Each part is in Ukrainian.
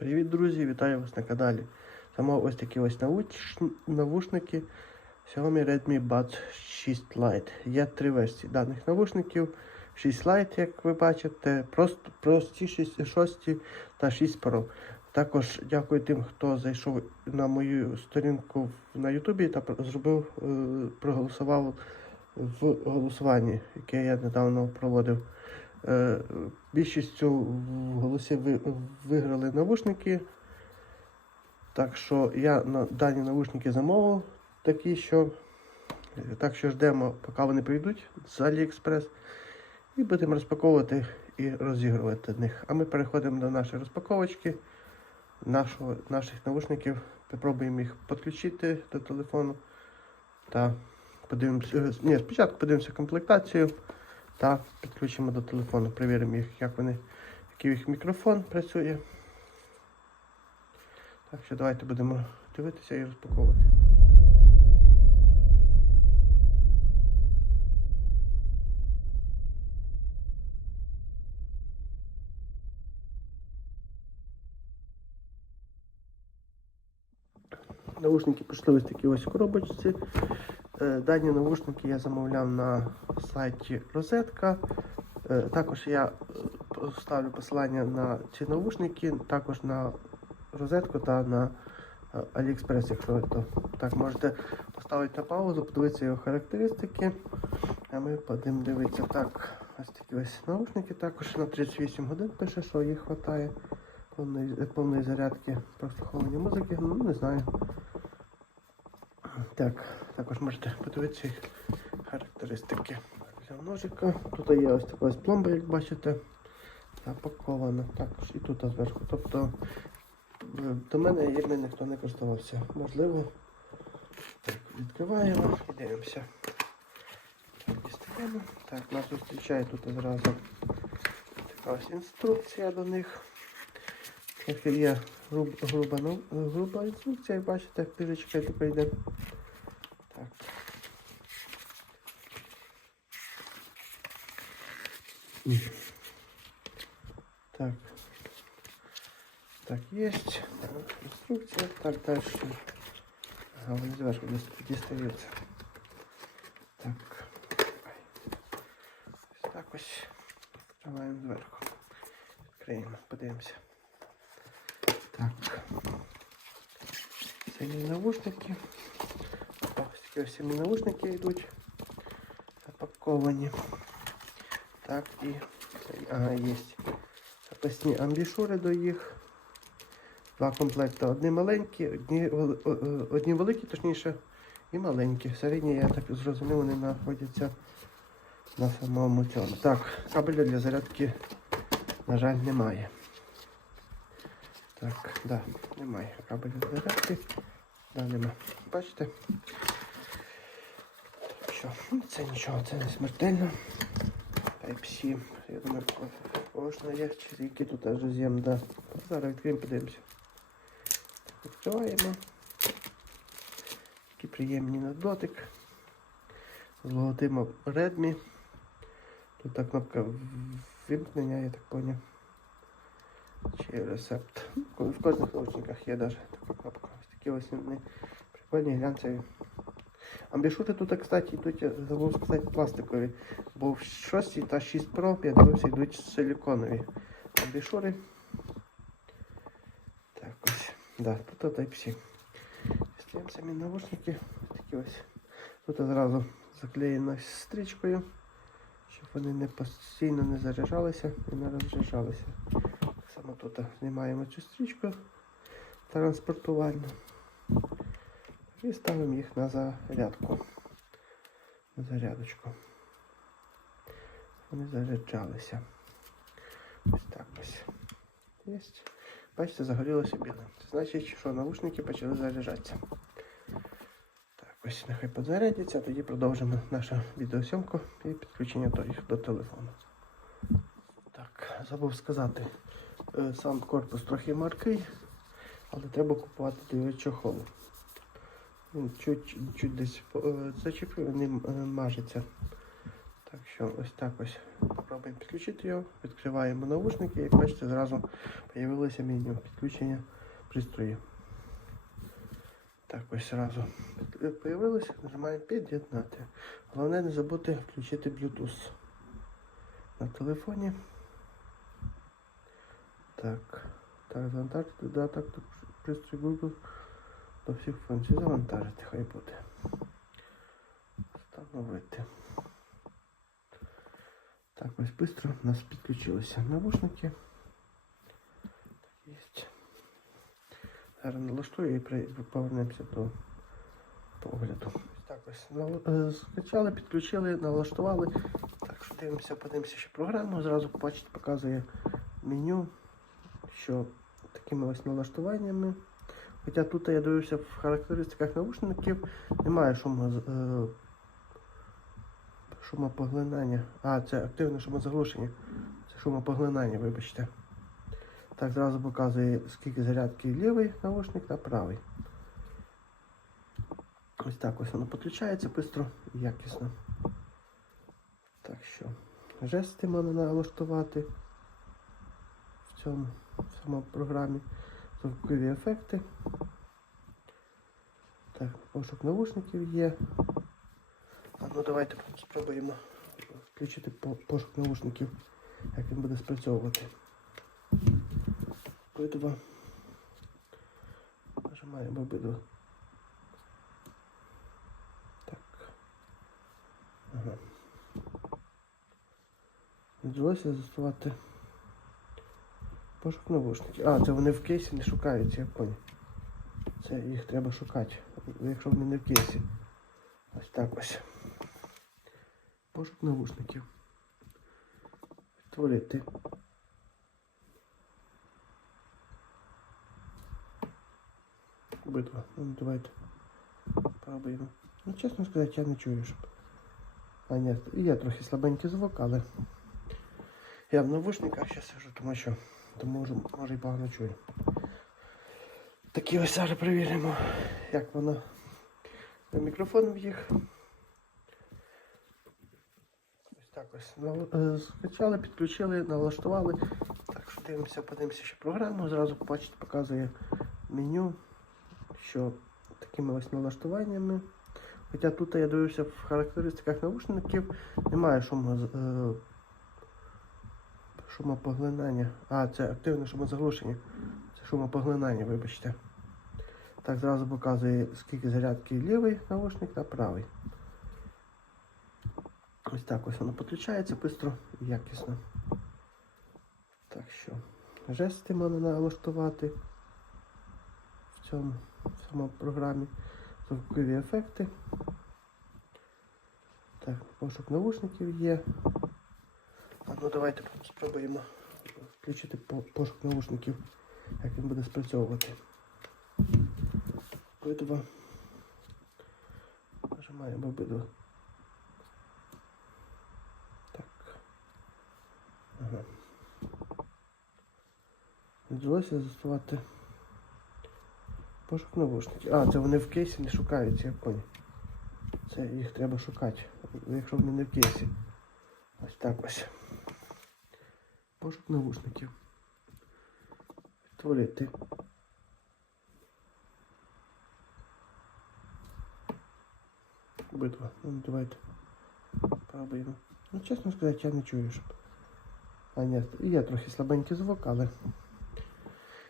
Привіт, друзі! Вітаю вас на каналі. Замов ось такі ось навушники Xiaomi Redmi Buds 6 Lite. Є три версії даних навушників. 6 Lite, як ви бачите, просто прості 6, 6 та 6 Pro. Також дякую тим, хто зайшов на мою сторінку на Ютубі та зробив, е, проголосував в голосуванні, яке я недавно проводив. Е, Більшістю голосів виграли навушники. Так що я на дані навушники замовив такі, що так що ждемо, поки вони прийдуть з AliExpress. І будемо розпаковувати і розігрувати них. А ми переходимо до нашої розпаковочки нашого, наших навушників. Попробуємо їх підключити до телефону. Та подивимося. е, Ні, спочатку подивимося комплектацію та підключимо до телефону. Перевіримо їх, як вони, який їх мікрофон працює. Так що давайте будемо дивитися і розпаковувати. Наушники прийшли ось такі ось коробочці. Е, Дані наушники я замовляв на сайті Розетка. Е, Також я е, ставлю посилання на ці наушники, також на розетку та на AliExpress, якщо то так можете поставити на паузу, подивитися його характеристики. А ми будемо дивитися так. Ось такі ось наушники, також на 38 годин пише, що їх вистачає повної, повної зарядки прослуховування музики. Ну, не знаю. Так, також можете подивитися характеристики. Взяв ножика. Тут є ось така ось пломба, як бачите, запакована. Також і тут зверху. Тобто е, до мене їми ніхто не користувався. Можливо. Так, відкриваємо і дивимося. Так. Так, нас зустрічає тут одразу така ось інструкція до них. Трохи є груб, груба, груба інструкція, як бачите, книжечка така йде. Так. Так, есть. Так, инструкция. Так, дальше. Ага, вони зверху діс- дістаються. Так. Ось так ось. Відкриваємо зверху. Відкриємо, подивимося. Так. Самі наушники. Ось такі ось самі наушники йдуть. Запаковані. Так, і ага, є запасні амбішури до їх. Два комплекти. Одні маленькі, одні, одні великі, точніше, і маленькі. Середні, я так зрозумів, вони знаходяться на самому цьому. Так, кабеля для зарядки, на жаль, немає. Так, да, немає кабеля для зарядки. Да, нема. Бачите? Що? ну, Це нічого, це не смертельно. Type-C. Я думаю, можна чи які тут аж з'єм, да. Зараз відкриємо, подивимося. Відкриваємо. Такі приємні на дотик. З логотипом Redmi. Тут та кнопка вимкнення, я так поняв. Чи рецепт. Ну, В кожних наушниках є навіть така кнопка. Ось такі ось вони прикольні, глянцеві. Амбішури тут, кстати, йдуть, забув сказати, пластикові. Бо в 6 та 6 Pro, я дивився, йдуть силіконові амбішури. Так ось. Да, тут Type-C. Стаємо самі наушники. Такі ось. Тут зразу заклеєно стрічкою, щоб вони не постійно не заряджалися і не розряджалися. Так само тут знімаємо цю стрічку транспортувальну. І ставимо їх на зарядку. На зарядочку. Вони заряджалися. Ось так ось. Єсть. Бачите, загорілося біле. Це значить, що наушники почали заряджатися. Так, ось нехай подзарядяться, тоді продовжимо нашу відеосйомку і підключення до телефону. Так, забув сказати, е, сам корпус трохи маркий, але треба купувати той чохол. Він чуть, чуть десь е, зачепив, не мажеться. Так що ось так ось Пробуємо підключити його, відкриваємо наушники, як бачите, зразу з'явилося меню підключення пристрою. Так, ось зразу з'явилося, нажимаємо під'єднати. Головне не забути включити Bluetooth на телефоні. Так, так, завантажити додаток до пристрій Google до всіх функцій. Завантажити, хай буде. Встановити. Так, ось швидко у нас підключилися навушники. Зараз налаштую і повернемося до погляду. Так, ось е, скачали, підключили, налаштували. Так, що дивимося, подивимося ще програму. Зразу побачите, показує меню, що такими ось налаштуваннями. Хоча тут я дивився в характеристиках наушників, немає шуму, е, шумопоглинання. А, це активне шумозаглушення. Це шумопоглинання, вибачте. Так, зразу показує, скільки зарядки лівий наушник та правий. Ось так ось воно підключається швидко і якісно. Так що, жести можна налаштувати в цьому в самому програмі. Звукові ефекти. Так, пошук наушників є. А ну давайте спробуємо включити пошук наушників, як він буде спрацьовувати. Обидва. Нажимаємо обидва. Так. Ага. Вдалося застосувати пошук навушників. А, це вони в кейсі не шукаються, я понял. Це їх треба шукати, якщо вони не в кейсі. Ось так ось. Пошук навушників. Створити. Обидва. Ну, давайте пробуємо. Ну, чесно сказати, я не чую, щоб. А, ні, є трохи слабенький звук, але я в навушниках ще сижу, тому що тому може, може і погано чую. Такі ось зараз перевіримо, як воно на мікрофон в їх. Ось так ось. Нал- е, Скачали, підключили, налаштували. Так що дивимося, подивимося ще програму. Зразу побачите, показує меню, що такими ось налаштуваннями. Хоча тут я дивився в характеристиках наушників, немає шуму, е, шумопоглинання. А, це активне шумозаглушення. Це шумопоглинання, вибачте. Так, зразу показує, скільки зарядки лівий наушник та правий. Ось так ось воно підключається швидко і якісно. Так що, жести можна налаштувати в цьому в самому програмі. Звукові ефекти. Так, пошук наушників є. Ну давайте спробуємо включити пошук наушників, як він буде спрацьовувати. Обидва. Нажимаємо обидва. Так. Ага. Вдалося застосувати пошук навушників. А, це вони в кейсі не шукаються, я понял. Це їх треба шукати, якщо вони не в кейсі. Ось так ось. Пошук навушників. Створити. Обидва. Ну, давайте пробуємо. Ну, чесно сказати, я не чую, щоб. А, ні, є трохи слабенький звук, але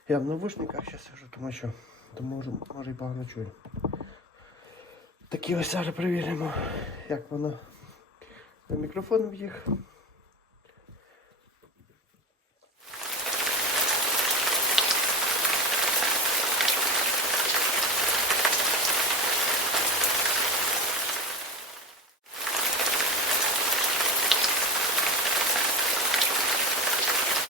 я в навушниках ще сижу, тому що тому може, може і погано чую. Такі ось зараз перевіримо, як воно мікрофон в їх.